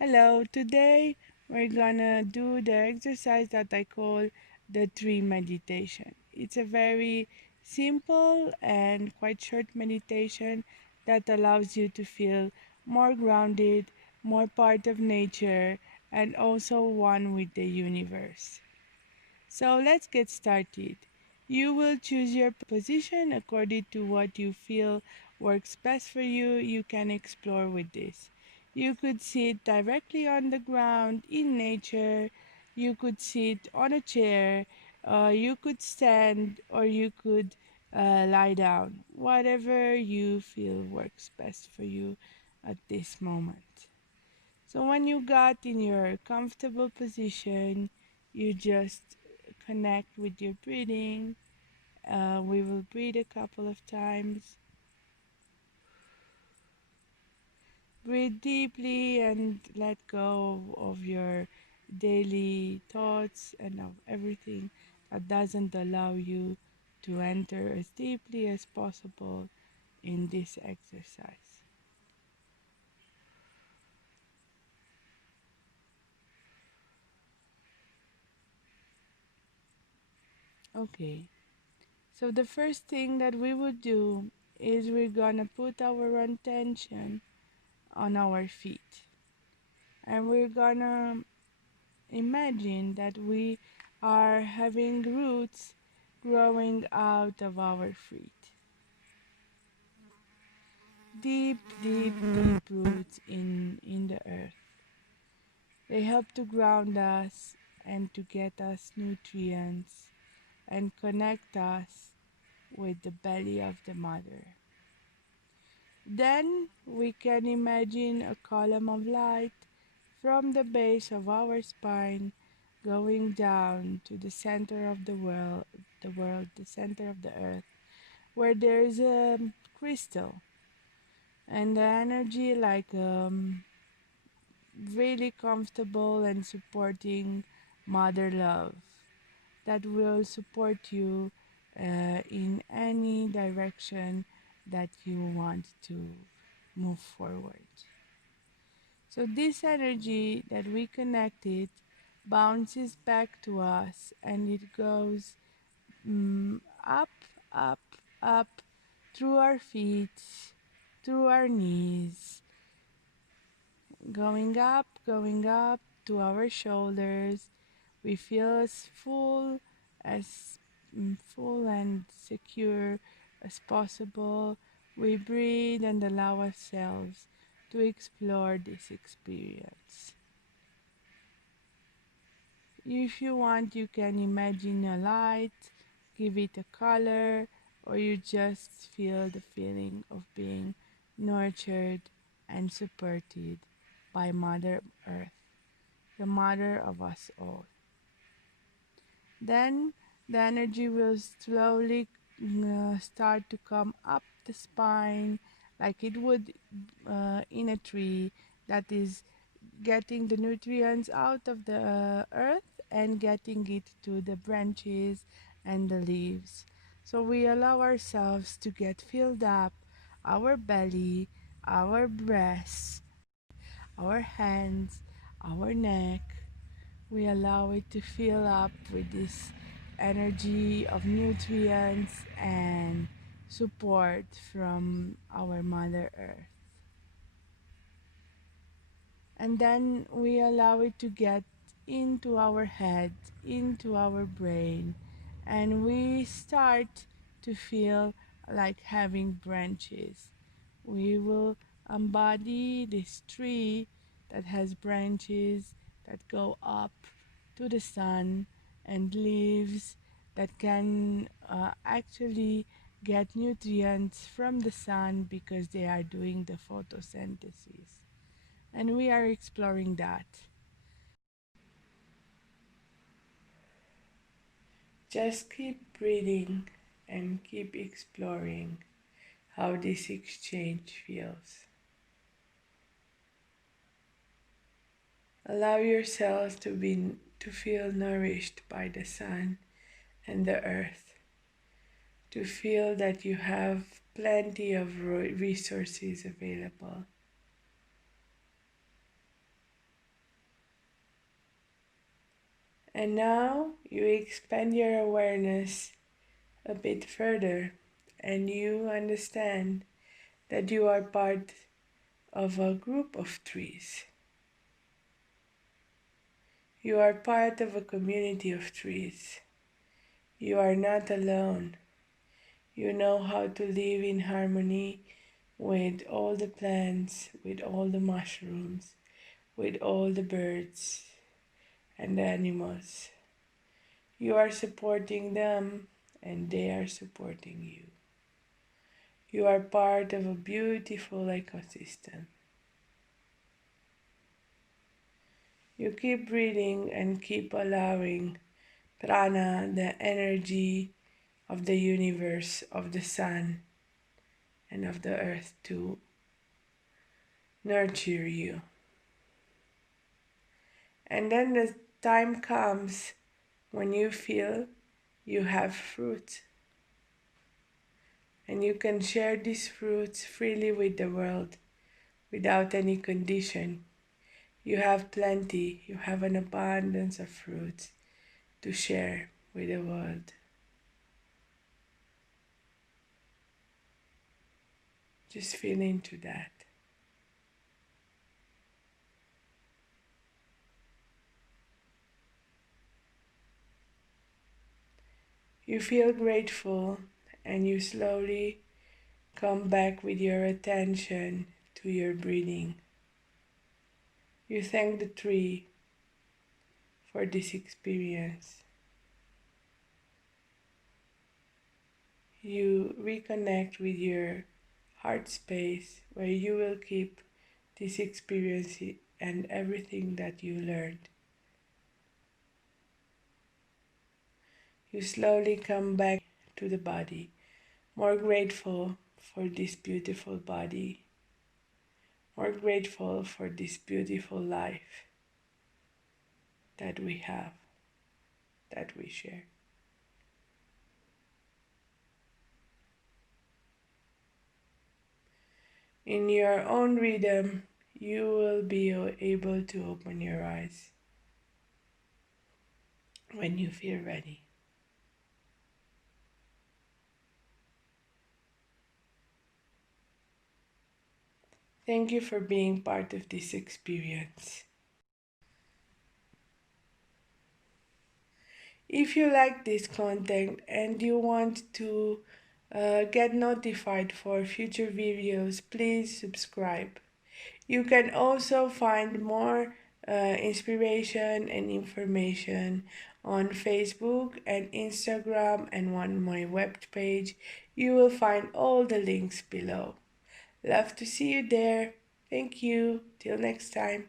Hello, today we're gonna do the exercise that I call the tree meditation. It's a very simple and quite short meditation that allows you to feel more grounded, more part of nature, and also one with the universe. So let's get started. You will choose your position according to what you feel works best for you. You can explore with this. You could sit directly on the ground in nature. You could sit on a chair. You could stand or you could lie down. Whatever you feel works best for you at this moment. So when you got in your comfortable position, you just connect with your breathing. We will breathe a couple of times. Breathe deeply and let go of your daily thoughts and of everything that doesn't allow you to enter as deeply as possible in this exercise. Okay, so the first thing that we would do is we're gonna put our attention on our feet, and we're gonna imagine that we are having roots growing out of our feet. Deep, deep, deep roots in the earth. They help to ground us and to get us nutrients and connect us with the belly of the mother. Then we can imagine a column of light from the base of our spine going down to the center of the center of the earth, where there's a crystal and the energy like really comfortable and supporting mother love that will support you in any direction that you want to move forward. So this energy that we connected bounces back to us and it goes up, up, up through our feet, through our knees, going up to our shoulders. We feel as full and secure as possible. We breathe and allow ourselves to explore this experience. If you want, you can imagine a light, give it a color, or you just feel the feeling of being nurtured and supported by Mother Earth, the mother of us all. Then the energy will slowly start to come up the spine like it would in a tree that is getting the nutrients out of the earth and getting it to the branches and the leaves. So we allow ourselves to get filled up, our belly, our breasts, our hands, our neck. We allow it to fill up with this energy of nutrients and support from our Mother Earth. And then we allow it to get into our head, into our brain, and we start to feel like having branches. We will embody this tree that has branches that go up to the sun and leaves that can actually get nutrients from the sun because they are doing the photosynthesis, and we are exploring that. Just keep breathing and keep exploring how this exchange feels. Allow yourself to feel nourished by the sun and the earth, to feel that you have plenty of resources available. And now you expand your awareness a bit further and you understand that you are part of a group of trees. You are part of a community of trees. You are not alone. You know how to live in harmony with all the plants, with all the mushrooms, with all the birds and the animals. You are supporting them and they are supporting you. You are part of a beautiful ecosystem. You keep breathing and keep allowing prana, the energy of the universe, of the sun, and of the earth to nurture you. And then the time comes when you feel you have fruit. And you can share these fruits freely with the world without any condition. You have plenty, you have an abundance of fruits to share with the world. Just feel into that. You feel grateful and you slowly come back with your attention to your breathing. You thank the tree for this experience. You reconnect with your heart space where you will keep this experience and everything that you learned. You slowly come back to the body, more grateful for this beautiful body, more grateful for this beautiful life that we have, that we share. In your own rhythm, you will be able to open your eyes when you feel ready. Thank you for being part of this experience. If you like this content and you want to get notified for future videos, please subscribe. You can also find more inspiration and information on Facebook and Instagram and on my webpage. You will find all the links below. Love to see you there. Thank you. Till next time.